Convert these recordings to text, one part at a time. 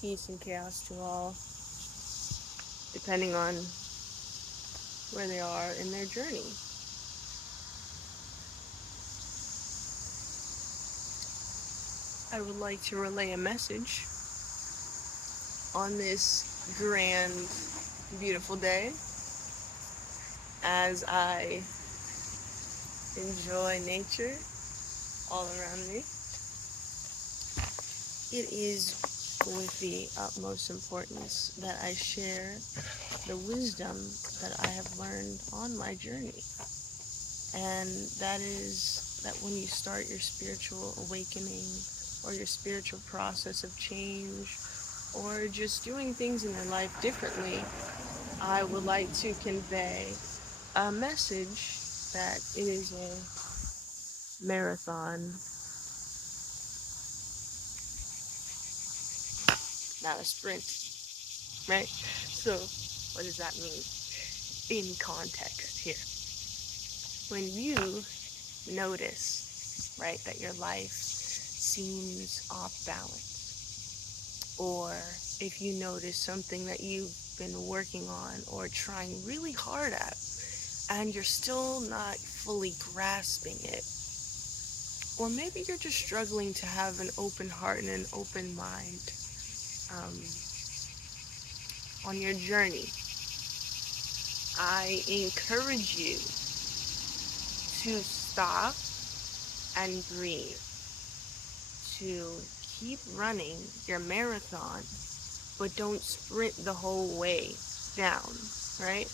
Peace and chaos to all, depending on where they are in their journey. I would like to relay a message on this grand, beautiful day as I enjoy nature all around me. It is with the utmost importance that I share the wisdom that I have learned on my journey. And that is that when you start your spiritual awakening or your spiritual process of change or just doing things in your life differently, I would like to convey a message that it is a marathon, not a sprint, right? So, what does that mean in context here? When you notice, right, that your life seems off balance, or if you notice something that you've been working on or trying really hard at, and you're still not fully grasping it, or maybe you're just struggling to have an open heart and an open mind um, on your journey, I encourage you to stop and breathe, to keep running your marathon, but don't sprint the whole way down, right?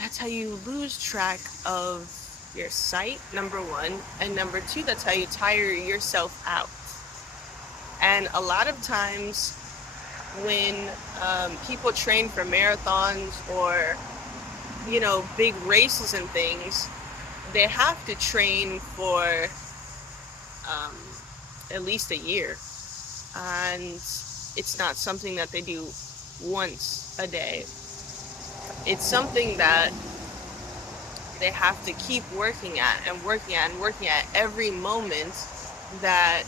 That's how you lose track of your sight, number one. And number two, that's how you tire yourself out. And a lot of times when people train for marathons or, big races and things, they have to train for um, at least a year. And it's not something that they do once a day. It's something that they have to keep working at and working at and working at every moment that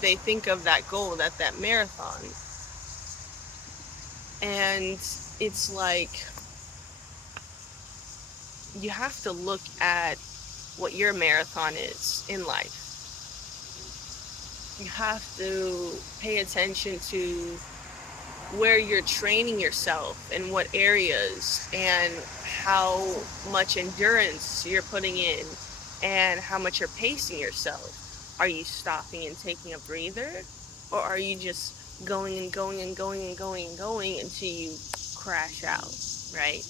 they think of that goal, that marathon. And it's like you have to look at what your marathon is in life. You have to pay attention to where you're training yourself in what areas and how much endurance you're putting in and how much you're pacing yourself. Are you stopping and taking a breather, or are you just going and going and going and going and going until you crash out, right?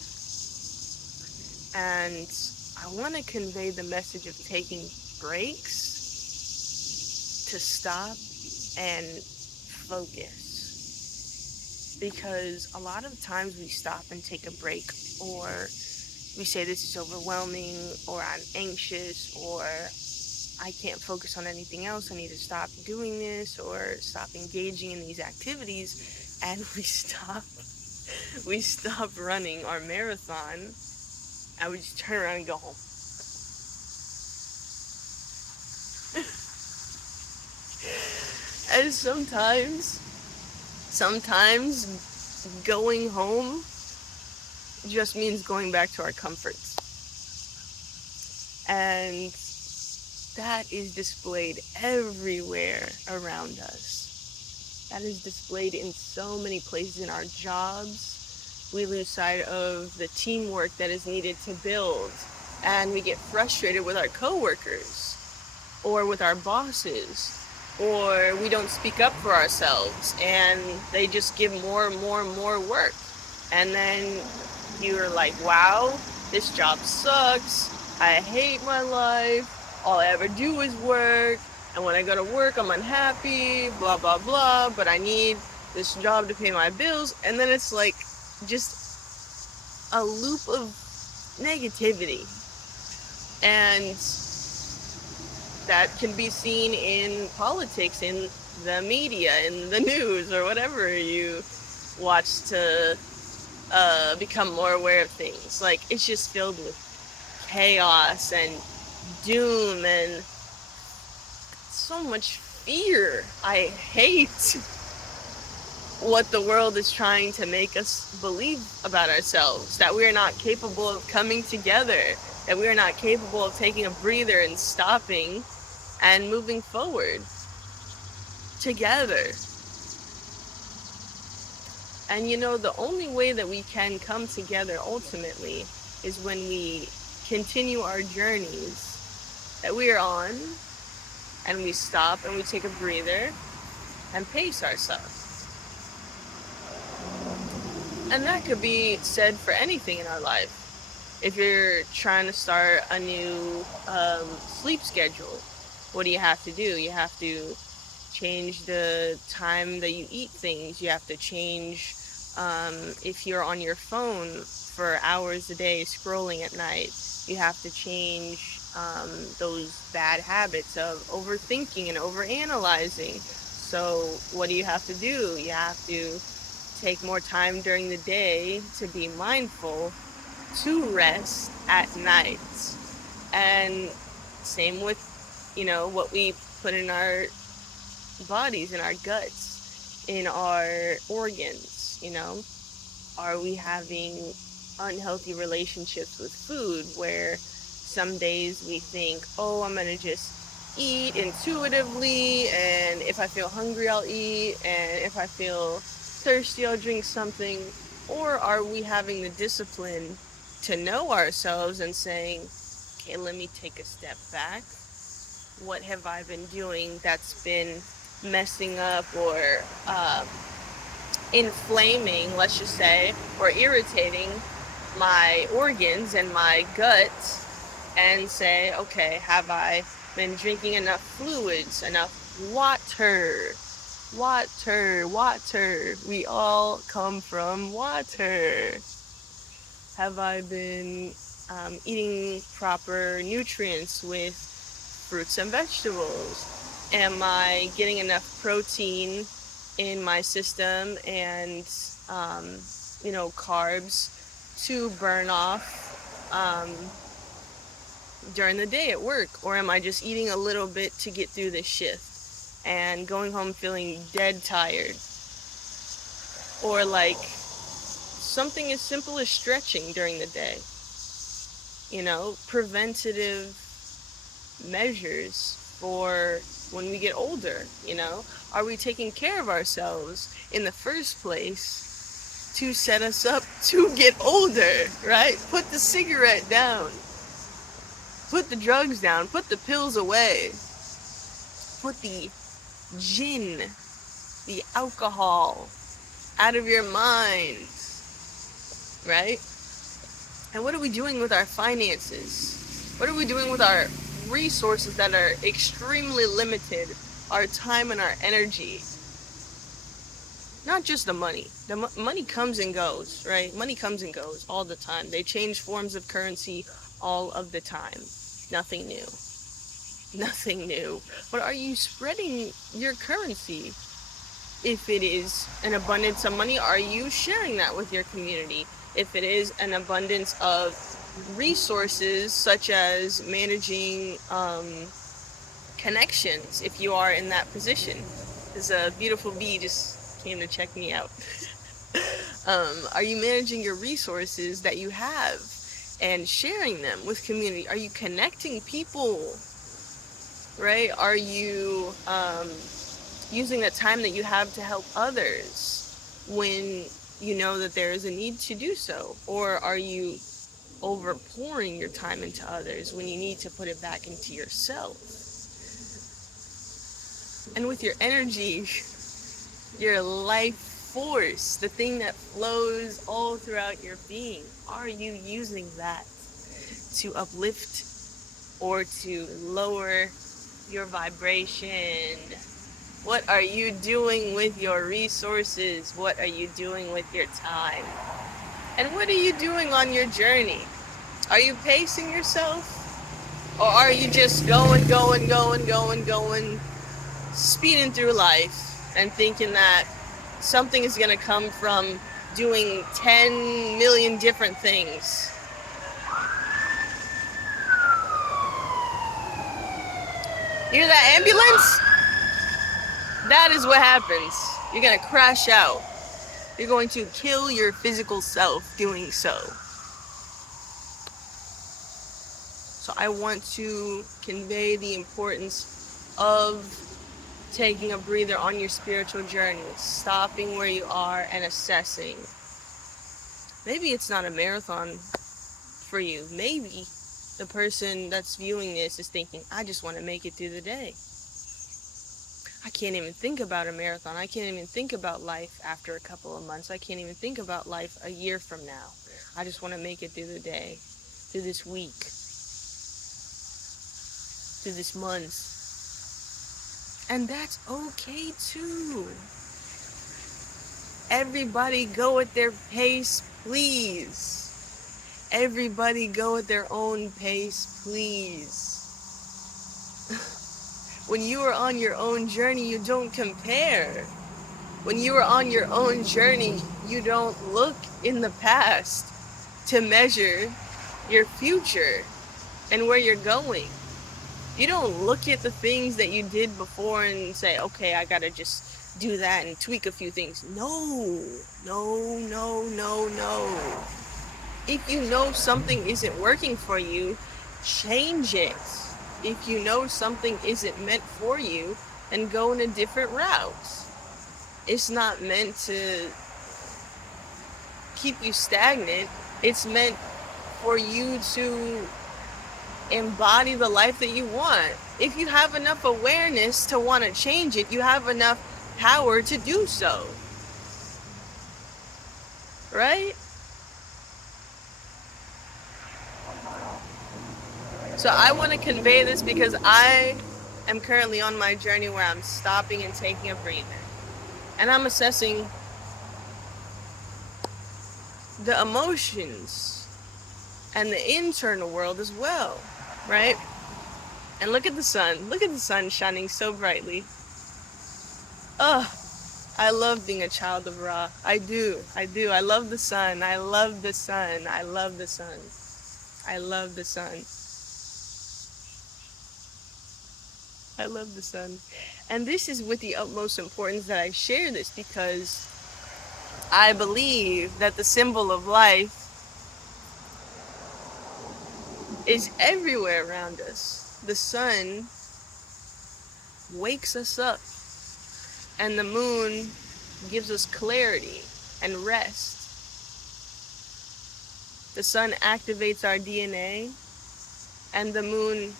And I want to convey the message of taking breaks to stop and focus, because a lot of times we stop and take a break, or we say this is overwhelming, or I'm anxious, or I can't focus on anything else, I need to stop doing this or stop engaging in these activities, and we stop running our marathon, and we just turn around and go home. And sometimes going home just means going back to our comforts. And that is displayed everywhere around us. That is displayed in so many places in our jobs. We lose sight of the teamwork that is needed to build. And we get frustrated with our coworkers or with our bosses, or we don't speak up for ourselves and they just give more and more and more work. And then you're like, wow, this job sucks. I hate my life. All I ever do is work. And when I go to work, I'm unhappy, blah, blah, blah. But I need this job to pay my bills. And then it's like just a loop of negativity. And that can be seen in politics, in the media, in the news, or whatever you watch to become more aware of things. Like, it's just filled with chaos and doom and so much fear. I hate what the world is trying to make us believe about ourselves, that we are not capable of coming together, that we are not capable of taking a breather and stopping and moving forward together. And the only way that we can come together ultimately is when we continue our journeys that we are on, and we stop and we take a breather and pace ourselves. And that could be said for anything in our life. If you're trying to start a new sleep schedule, what do you have to do? You have to change the time that you eat things. You have to change if you're on your phone for hours a day scrolling at night. You have to change those bad habits of overthinking and overanalyzing. So what do you have to do? You have to take more time during the day to be mindful, to rest at night. And same with, what we put in our bodies, in our guts, in our organs. Are we having unhealthy relationships with food where some days we think, oh, I'm going to just eat intuitively, and if I feel hungry, I'll eat, and if I feel thirsty, I'll drink something? Or are we having the discipline to know ourselves and saying, okay, let me take a step back. What have I been doing that's been messing up or inflaming, let's just say, or irritating my organs and my gut, and say, okay, have I been drinking enough fluids, enough water? Water. We all come from water. Have I been eating proper nutrients with fruits and vegetables? Am I getting enough protein in my system and, carbs to burn off during the day at work? Or am I just eating a little bit to get through the shift and going home feeling dead tired? Or like something as simple as stretching during the day. Preventative measures for when we get older. Are we taking care of ourselves in the first place to set us up to get older, right? Put the cigarette down, put the drugs down, put the pills away, put the gin, the alcohol out of your mind, right? And what are we doing with our finances? What are we doing with our resources that are extremely limited? Our time and our energy. Not just the money. The money comes and goes, right? Money comes and goes all the time. They change forms of currency all of the time. Nothing new. Nothing new. But are you spreading your currency? If it is an abundance of money, are you sharing that with your community? If it is an abundance of resources, such as managing connections, if you are in that position. There's a beautiful bee just came to check me out. Are you managing your resources that you have and sharing them with community? Are you connecting people, right? Are you using the time that you have to help others when you know that there is a need to do so? Or are you overpouring your time into others when you need to put it back into yourself? And with your energy, your life force, the thing that flows all throughout your being, are you using that to uplift or to lower your vibration? What are you doing with your resources? What are you doing with your time? And what are you doing on your journey? Are you pacing yourself? Or are you just going, speeding through life and thinking that something is going to come from doing 10 million different things? You hear that ambulance? That is what happens. You're going to crash out. You're going to kill your physical self doing so. So I want to convey the importance of taking a breather on your spiritual journey, stopping where you are and assessing. Maybe it's not a marathon for you. Maybe the person that's viewing this is thinking, I just want to make it through the day. I can't even think about a marathon. I can't even think about life after a couple of months. I can't even think about life a year from now. I just want to make it through the day, through this week, through this month. And that's okay too. Everybody go at their pace, please. Everybody go at their own pace, please. When you are on your own journey, you don't compare. When you are on your own journey, you don't look in the past to measure your future and where you're going. You don't look at the things that you did before and say, okay, I gotta just do that and tweak a few things. No. If you know something isn't working for you, change it. If you know something isn't meant for you, then go in a different route. It's not meant to keep you stagnant. It's meant for you to embody the life that you want. If you have enough awareness to want to change it, you have enough power to do so. Right? So I want to convey this because I am currently on my journey where I'm stopping and taking a breather. And I'm assessing the emotions and the internal world as well, right? And look at the sun. Look at the sun shining so brightly. Ugh, I love being a child of Ra. I do. I love the sun. I love the sun. I love the sun. I love the sun. I love the sun. And this is with the utmost importance that I share this because I believe that the symbol of life is everywhere around us. The sun wakes us up, and the moon gives us clarity and rest. The sun activates our DNA, and the moon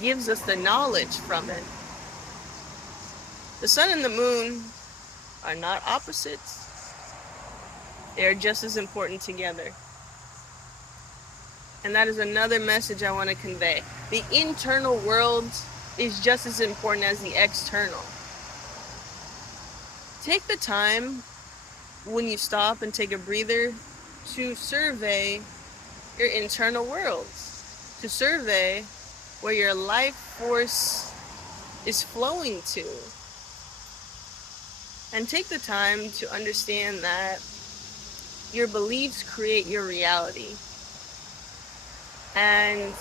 gives us the knowledge from it. The sun and the moon are not opposites. They are just as important together. And that is another message I want to convey. The internal world is just as important as the external. Take the time when you stop and take a breather to survey your internal world, to survey where your life force is flowing to. And take the time to understand that your beliefs create your reality. And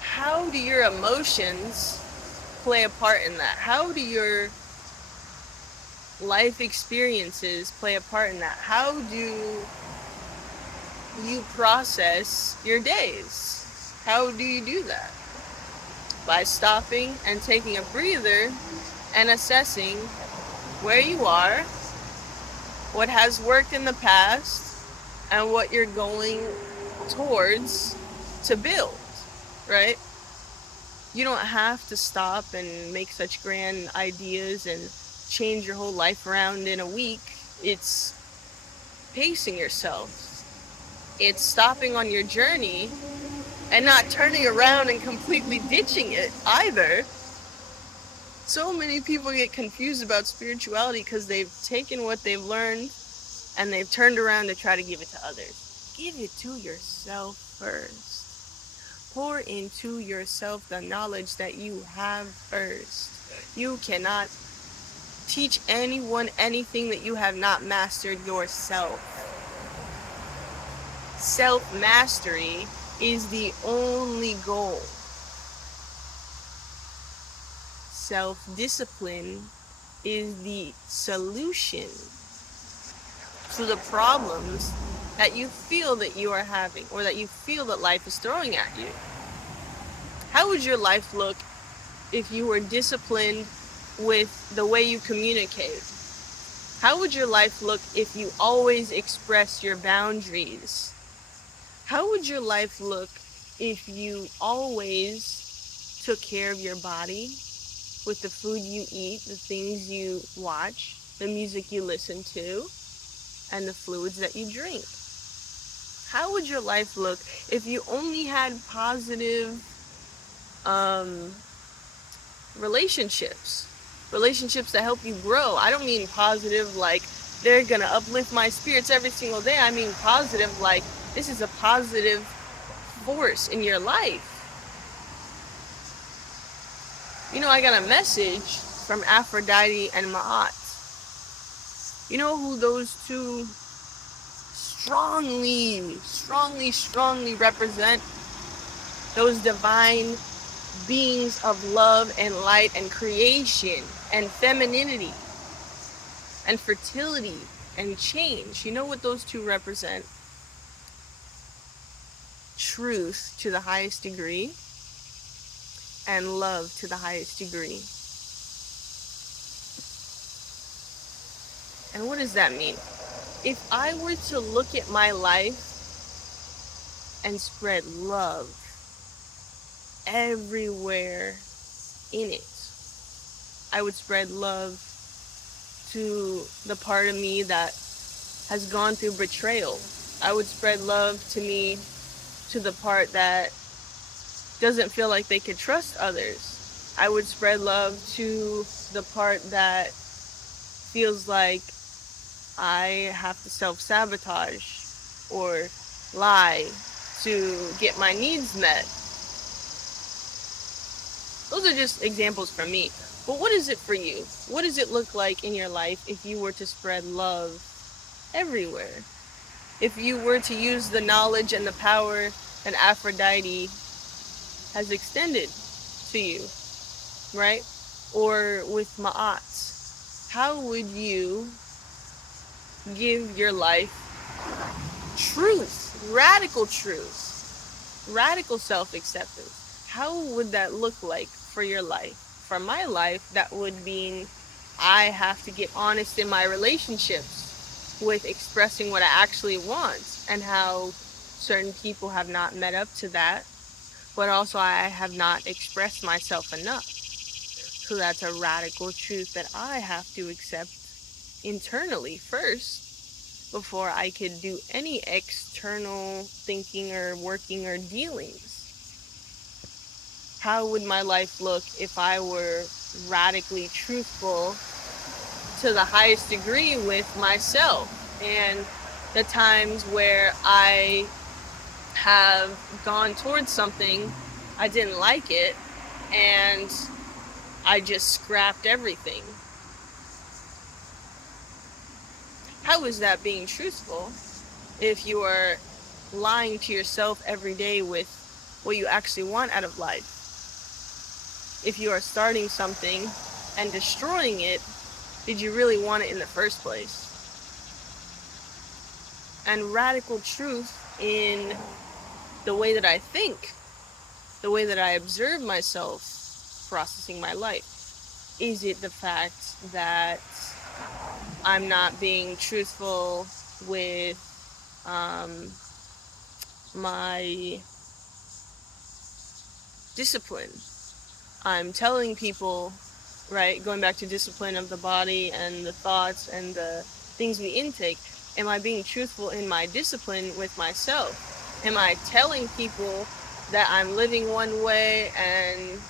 how do your emotions play a part in that? How do your life experiences play a part in that? How do you process your days? How do you do that? By stopping and taking a breather and assessing where you are, what has worked in the past, and what you're going towards to build, right? You don't have to stop and make such grand ideas and change your whole life around in a week. It's pacing yourself. It's stopping on your journey and not turning around and completely ditching it either. So many people get confused about spirituality because they've taken what they've learned and they've turned around to try to give it to others. Give it to yourself first. Pour into yourself the knowledge that you have first. You cannot teach anyone anything that you have not mastered yourself. Self-mastery is the only goal. Self-discipline is the solution to the problems that you feel that you are having or that you feel that life is throwing at you. How would your life look if you were disciplined with the way you communicate? How would your life look if you always express your boundaries? How would your life look if you always took care of your body with the food you eat, the things you watch, the music you listen to, and the fluids that you drink? How would your life look if you only had positive um, relationships? Relationships that help you grow. I don't mean positive like they're gonna uplift my spirits every single day. I mean positive like this is a positive force in your life. You know, I got a message from Aphrodite and Ma'at. You know who those two strongly represent? Those divine beings of love and light and creation and femininity and fertility and change. You know what those two represent? Truth to the highest degree and love to the highest degree. And what does that mean? If I were to look at my life and spread love everywhere in it, I would spread love to the part of me that has gone through betrayal. I would spread love to the part that doesn't feel like they could trust others. I would spread love to the part that feels like I have to self-sabotage or lie to get my needs met. Those are just examples from me. But what is it for you? What does it look like in your life if you were to spread love everywhere? If you were to use the knowledge and the power that Aphrodite has extended to you, right? Or with Ma'at, how would you give your life truth, radical self-acceptance? How would that look like for your life? For my life, that would mean I have to get honest in my relationships with expressing what I actually want and how certain people have not met up to that, but also I have not expressed myself enough. So that's a radical truth that I have to accept internally first before I could do any external thinking or working or dealings. How would my life look if I were radically truthful to the highest degree with myself? And the times where I have gone towards something, I didn't like it, and I just scrapped everything. How is that being truthful if you are lying to yourself every day with what you actually want out of life? If you are starting something and destroying it, did you really want it in the first place? And radical truth in the way that I think, the way that I observe myself processing my life. Is it the fact that I'm not being truthful with my discipline? I'm telling people, right, going back to discipline of the body and the thoughts and the things we intake, am I being truthful in my discipline with myself? Am I telling people that I'm living one way and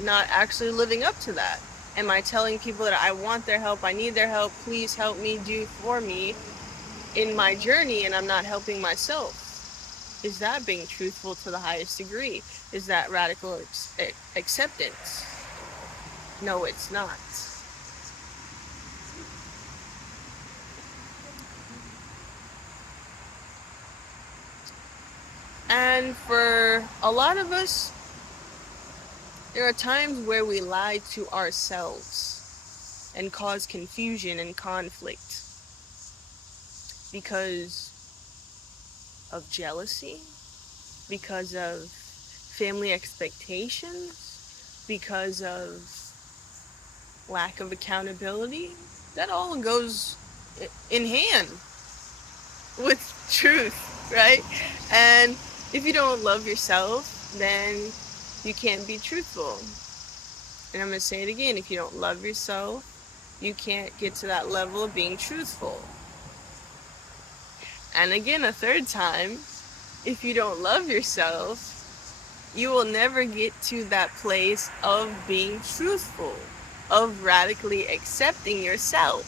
not actually living up to that? Am I telling people that I want their help, I need their help, please help me, do for me in my journey, and I'm not helping myself? Is that being truthful to the highest degree? Is that radical acceptance? No, it's not. And for a lot of us, there are times where we lie to ourselves. and cause confusion and conflict because of jealousy, because of family expectations, because of lack of accountability. That all goes in hand with truth, right? And if you don't love yourself, then you can't be truthful. And I'm going to say it again. If you don't love yourself, you can't get to that level of being truthful. And again, a third time, if you don't love yourself, you will never get to that place of being truthful, of radically accepting yourself.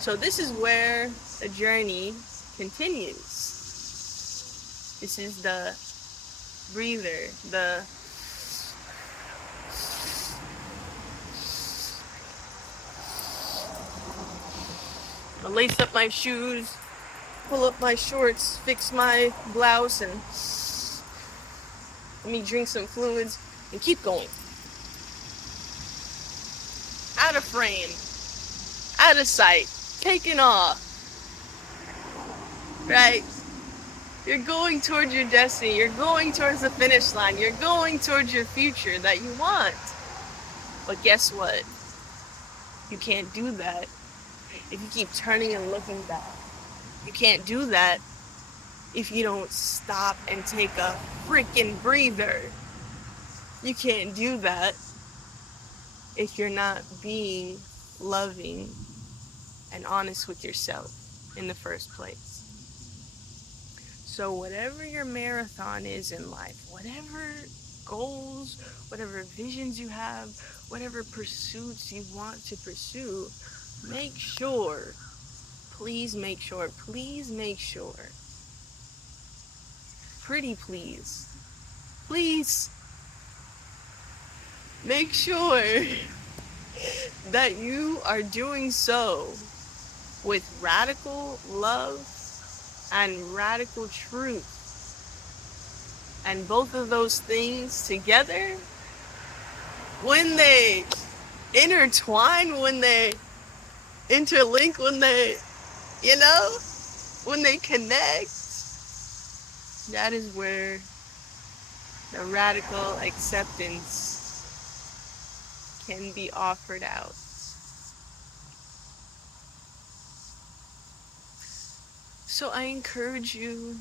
So this is where the journey continues. This is the breather, I lace up my shoes, pull up my shorts, fix my blouse, and let me drink some fluids and keep going. Out of frame, out of sight, taking off, right? You're going towards your destiny, you're going towards the finish line, you're going towards your future that you want. But guess what? You can't do that if you keep turning and looking back. You can't do that if you don't stop and take a freaking breather. You can't do that if you're not being loving and honest with yourself in the first place. So whatever your marathon is in life, whatever goals, whatever visions you have, whatever pursuits you want to pursue, make sure, please make sure, pretty please make sure that you are doing so with radical love and radical truth. And both of those things together, when they intertwine, when they interlink, when they, when they connect, that is where the radical acceptance can be offered out. So I encourage you,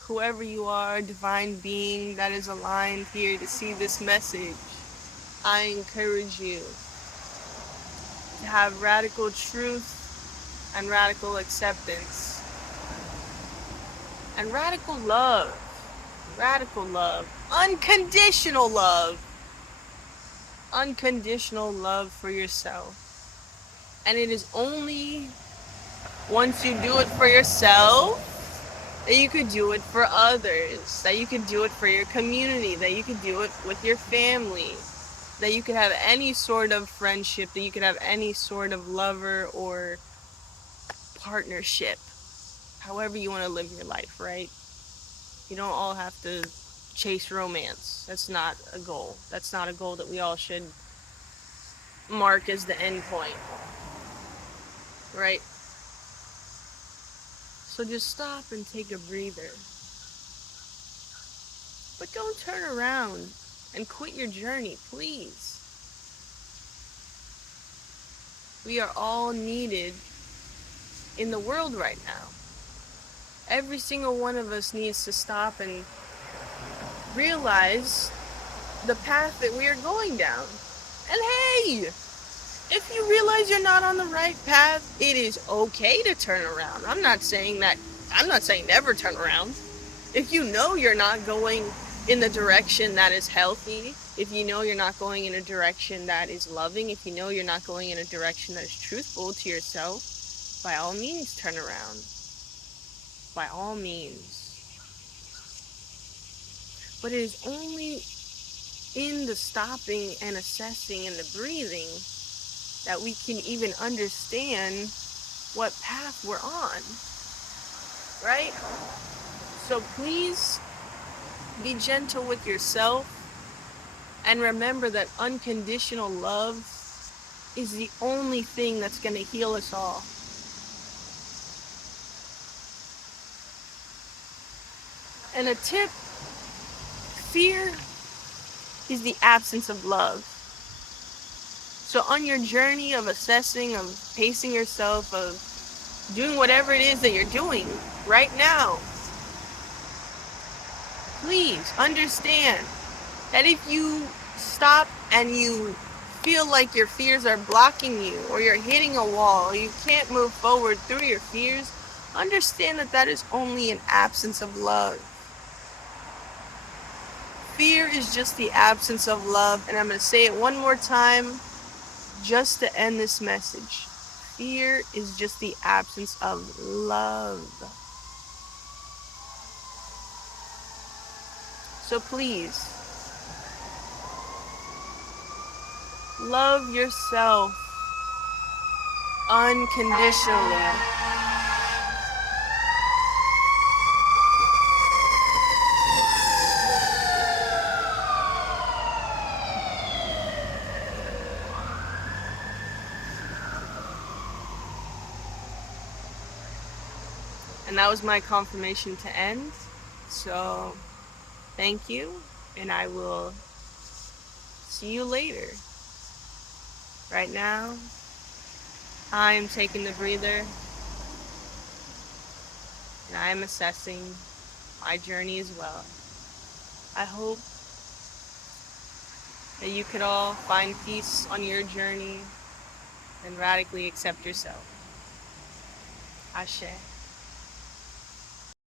whoever you are, divine being that is aligned here to see this message, I encourage you to have radical truth and radical acceptance and radical love, unconditional love for yourself. And it is only once you do it for yourself that you could do it for others, that you could do it for your community, that you could do it with your family, that you could have any sort of friendship, that you could have any sort of lover or partnership, however you want to live your life, right? You don't all have to chase romance. That's not a goal. That's not a goal that we all should mark as the end point, right? So just stop and take a breather. But don't turn around and quit your journey, please. We are all needed in the world right now. Every single one of us needs to stop and realize the path that we are going down. And hey, if you realize you're not on the right path, it is okay to turn around. I'm not saying never turn around. If you know you're not going in the direction that is healthy, if you know you're not going in a direction that is loving, if you know you're not going in a direction that is truthful to yourself, by all means turn around. By all means. But it is only in the stopping and assessing and the breathing that we can even understand what path we're on, right? So please be gentle with yourself. And remember that unconditional love is the only thing that's going to heal us all. And a tip, fear is the absence of love. So on your journey of assessing, of pacing yourself, of doing whatever it is that you're doing right now, please understand that if you stop and you feel like your fears are blocking you, or you're hitting a wall, or you can't move forward through your fears, understand that that is only an absence of love. Fear is just the absence of love, and I'm going to say it one more time just to end this message. Fear is just the absence of love. So please, love yourself unconditionally. And that was my confirmation to end. So thank you, and I will see you later. Right now, I am taking the breather, and I am assessing my journey as well. I hope that you could all find peace on your journey and radically accept yourself. Ashe.